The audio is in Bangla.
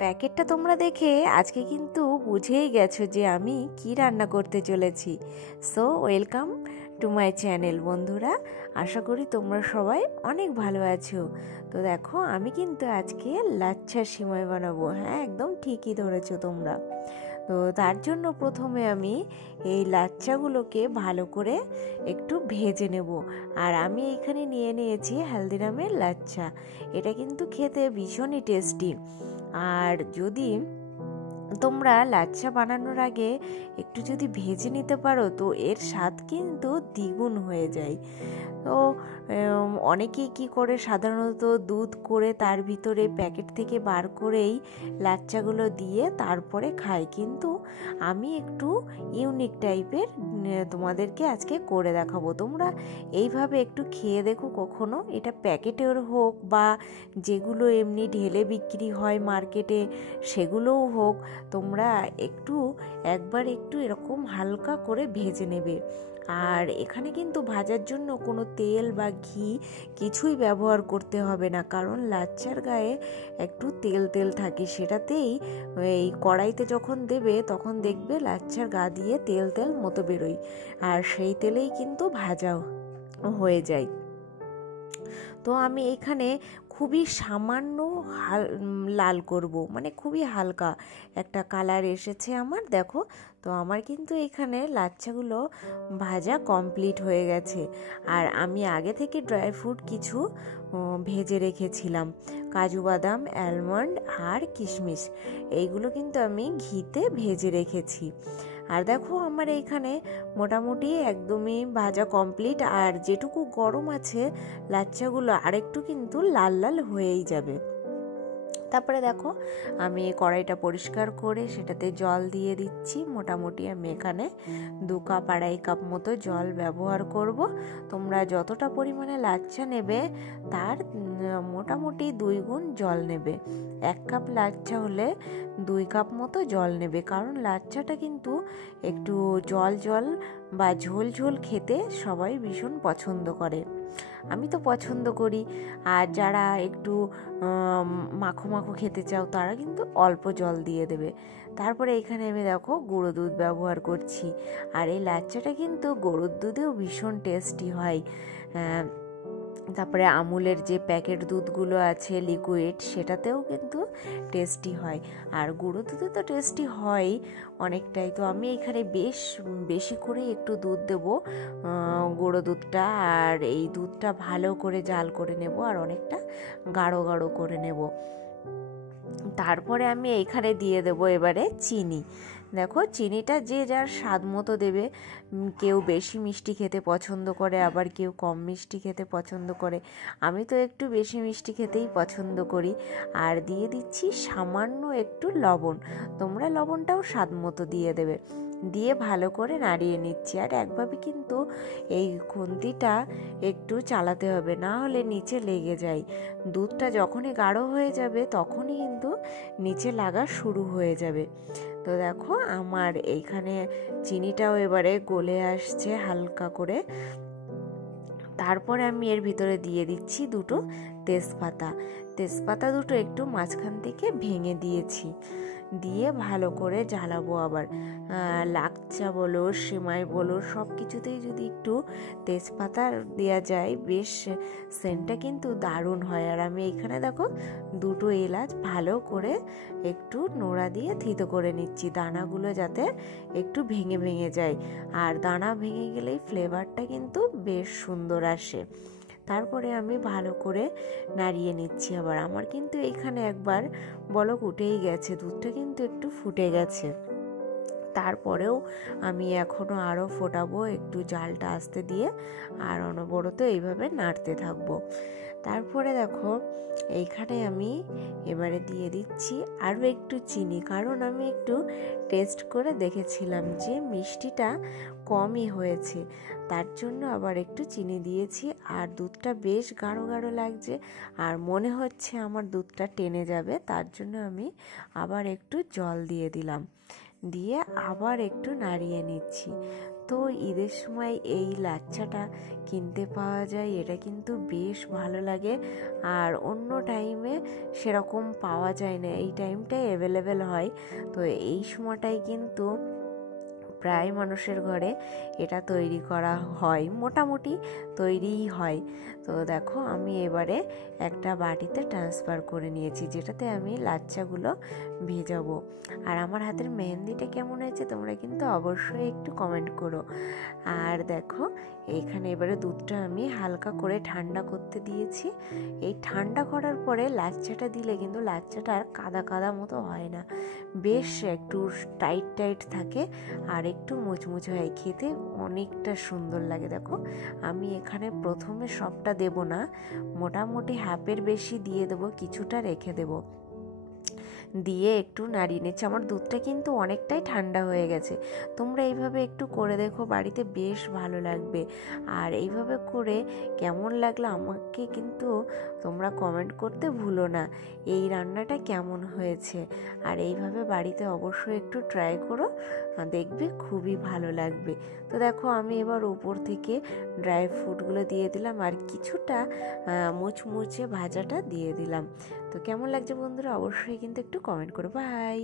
প্যাকেটটা তোমরা দেখে আজকে কিন্তু বুঝেই গেছো যে আমি কি রান্না করতে চলেছি। So welcome to my channel বন্ধুরা, আশা করি তোমরা সবাই অনেক ভালো আছো। তো দেখো আমি কিন্তু আজকে লাচ্ছার সিমাই বানাবো। হ্যাঁ, একদম ঠিকই ধরেছো তোমরা। তো তার জন্য প্রথমে আমি এই লাচ্চাগুলোকে ভালো করে একটু ভেজে নেব। আর আমি এখানে নিয়ে নিয়েছি হালদিরামের লাচ্ছা। এটা কিন্তু খেতে ভীষণই টেস্টি। আর যদি তোমরা লাচ্ছা বানানোর আগে একটু যদি ভেজে নিতে পারো তো এর স্বাদ কিন্তু দ্বিগুণ হয়ে যায়। তো অনেকেই কি করে, সাধারণত দুধ করে তার ভিতরে প্যাকেট থেকে বার করেই লাচ্চাগুলো দিয়ে তারপরে খায়, কিন্তু আমি একটু ইউনিক টাইপের তোমাদেরকে আজকে করে দেখাবো। তোমরা এইভাবে একটু খেয়ে দেখো কখনো, এটা প্যাকেটের হোক বা যেগুলো এমনি ঢেলে বিক্রি হয় মার্কেটে সেগুলোও হোক, তোমরা একবার একটু এরকম হালকা করে ভেজে নেবে। আর এখানে কিন্তু ভাজার জন্য কোনো তেল বা ঘি কিছুই ব্যবহার করতে হবে না, কারণ লাচ্চার গায়ে একটু তেল তেল থাকে, সেটাতেই এই কড়াইতে যখন দেবে তখন দেখবে লাচ্চার গা দিয়ে তেল তেল মতো বেরোয়, আর সেই তেলেই কিন্তু ভাজা হয়ে যায়। তো আমি এখানে খুবই সামান্য লাল করব, মানে খুবই হালকা একটা কালার এসেছে আমার, দেখো। তো আমার কিন্তু এখানে লাচ্চাগুলো ভাজা কমপ্লিট হয়ে গেছে। আর আমি আগে থেকে ড্রাই ফ্রুট কিছু ভেজে রেখেছিলাম, কাজু বাদাম, অ্যালমন্ড আর কিশমিশ, এইগুলো কিন্তু আমি ঘিতে ভেজে রেখেছি। আর দেখো আমার এইখানে মোটামুটি একদমই ভাজা কমপ্লিট, আর যেটুকু গরম আছে লাচ্চাগুলো আরেকটু কিন্তু লাল লাল হয়েই যাবে। তারপরে দেখো আমি কড়াইটা পরিষ্কার করে সেটাতে জল দিয়ে দিচ্ছি। মোটামুটি আমি এখানে 2 কাপ 2.5 কাপ মতো জল ব্যবহার করব। তোমরা যতটা পরিমাণে লাচ্ছা নেবে তার মোটামুটি 2 গুণ জল নেবে। 1 কাপ লাচ্ছা হলে 2 কাপ মতো জল নেবে, কারণ লাচ্চাটা কিন্তু একটু জল জল বা ঝোল ঝোল খেতে সবাই ভীষণ পছন্দ করে। আমি তো পছন্দ করি। আর যারা একটু মাখো মাখো খেতে চাও তারা কিন্তু অল্প জল দিয়ে দেবে। তারপরে এখানে আমি দেখো গুঁড়ো দুধ ব্যবহার করছি। আর এই লাচ্চাটা কিন্তু গরুর দুধেও ভীষণ টেস্টি হয়। তারপরে আমুলের যে প্যাকেট দুধগুলো আছে লিকুইড, সেটাতেও কিন্তু টেস্টি হয়। আর গুঁড়ো দুধে তো টেস্টি হয় অনেকটাই। তো আমি এখানে বেশি করে একটু দুধ দেবো, গুঁড়ো দুধটা। আর এই দুধটা ভালো করে জাল করে নেব আর অনেকটা গাঢ় গাঢ় করে নেব। তারপরে আমি এইখানে দিয়ে দেবো এবারে চিনি। দেখো চিনিটা যে যার স্বাদ মতো দেবে। কেউ বেশি মিষ্টি খেতে পছন্দ করে, আবার কেউ কম মিষ্টি খেতে পছন্দ করে। আমি তো একটু বেশি মিষ্টি খেতেই পছন্দ করি। আর দিয়ে দিচ্ছি সামান্য একটু লবণ। তোমরা লবণটাও স্বাদ মতো দিয়ে দেবে। দিয়ে ভালো করে নাড়িয়ে নিচ্ছি। আর একভাবে কিন্তু এই খুন্তিটা একটু চালাতে হবে, না হলে নিচে লেগে যায়। দুধটা যখনই গাঢ় হয়ে যাবে তখনই কিন্তু নিচে লাগা শুরু হয়ে যাবে। তো দেখো আমার এইখানে চিনিটাও এবারে গলে আসছে হালকা করে। তারপরে আমি এর ভিতরে দিয়ে দিচ্ছি 2টো তেজপাতা 2টো একটু মাঝখান থেকে ভেঙে দিয়েছি। দিয়ে ভালো করে জ্বালাবো। আবার লাচ্চা বলো, সিমাই বলো, সব কিছুতেই যদি একটু তেজপাতা দেওয়া যায় বেশ সেন্টটা কিন্তু দারুণ হয়। আর আমি এখানে দেখো 2টো এলাচ ভালো করে একটু নোড়া দিয়ে থিতো করে নিচ্ছি, দানাগুলো যাতে একটু ভেঙে ভেঙে যায়। আর দানা ভেঙে গেলেই ফ্লেভারটা কিন্তু বেশ সুন্দর আসে। তারপরে আমি ভালো করে নাড়িয়ে নিচ্ছি। আবার আমার কিন্তু এখানে একবার বলক উঠেই গেছে, দুধটা কিন্তু একটু ফুটে গেছে। তারপরেও আমি এখনও আরও ফোটাবো, একটু জালটা আস্তে দিয়ে আর অনবরত এইভাবে নাড়তে থাকবো। তারপরে দেখো এইখানে আমি এবারে দিয়ে দিচ্ছি আরও একটু চিনি, কারণ আমি একটু টেস্ট করে দেখেছিলাম যে মিষ্টিটা কমই হয়েছে, তার জন্য আবার একটু চিনি দিয়েছি। আর দুধটা বেশ গাঢ় গাঢ় লাগছে আর মনে হচ্ছে আমার দুধটা টেনে যাবে, তার জন্য আমি আবার একটু জল দিয়ে দিলাম। দিয়ে আবার একটু নাড়িয়ে নিচ্ছি। তো ঈদের সময় এই লাচ্ছাটা কিনতে পাওয়া যায়, এটা কিন্তু বেশ ভালো লাগে। আর অন্য টাইমে সেরকম পাওয়া যায় না, এই টাইমটাই অ্যাভেলেবেল হয়। তো এই সময়টাই কিন্তু প্রায় মানুষের ঘরে এটা তৈরি করা হয়, মোটামুটি তৈরিই হয়। তো দেখো আমি এবারে একটা বাটিতে ট্রান্সফার করে নিয়েছি, যেটাতে আমি লাচ্চাগুলো ভেজাবো। আর আমার হাতের মেহেন্দিটা কেমন হয়েছে তোমরা কিন্তু অবশ্যই একটু কমেন্ট করো। আর দেখো এইখানে এবারে দুধটা আমি হালকা করে ঠান্ডা করতে দিয়েছি। এই ঠান্ডা করার পরে লাচ্চাটা দিলে কিন্তু লাচ্চাটা আর কাদা কাদা মতো হয় না, বেশ একটু টাইট টাইট থাকে আর একটু মুচমুচে হয়, খেতে অনেকটা সুন্দর লাগে। দেখো আমি এখানে প্রথমে সবটা দেব না, মোটামুটি হাফের বেশি দিয়ে দেবো, কিছুটা রেখে দেবো, দিয়ে একটু নাড়িয়ে নিচ্ছি। আমার দুধটা কিন্তু অনেকটাই ঠান্ডা হয়ে গেছে। তোমরা এইভাবে একটু করে দেখো, বাড়িতে বেশ ভালো লাগবে। আর এইভাবে করে কেমন লাগলো আমাকে কিন্তু তোমরা কমেন্ট করতে ভুলো না, এই রান্নাটা কেমন হয়েছে। আর এইভাবে বাড়িতে অবশ্যই একটু ট্রাই করো, দেখবে খুবই ভালো লাগবে। তো দেখো আমি এবার উপর থেকে ড্রাই ফ্রুটগুলো দিয়ে দিলাম আর কিছুটা মুচমুচে ভাজাটা দিয়ে দিলাম। তো কেমন লাগছে বন্ধুরা অবশ্যই কিন্তু একটু কমেন্ট করো। বাই।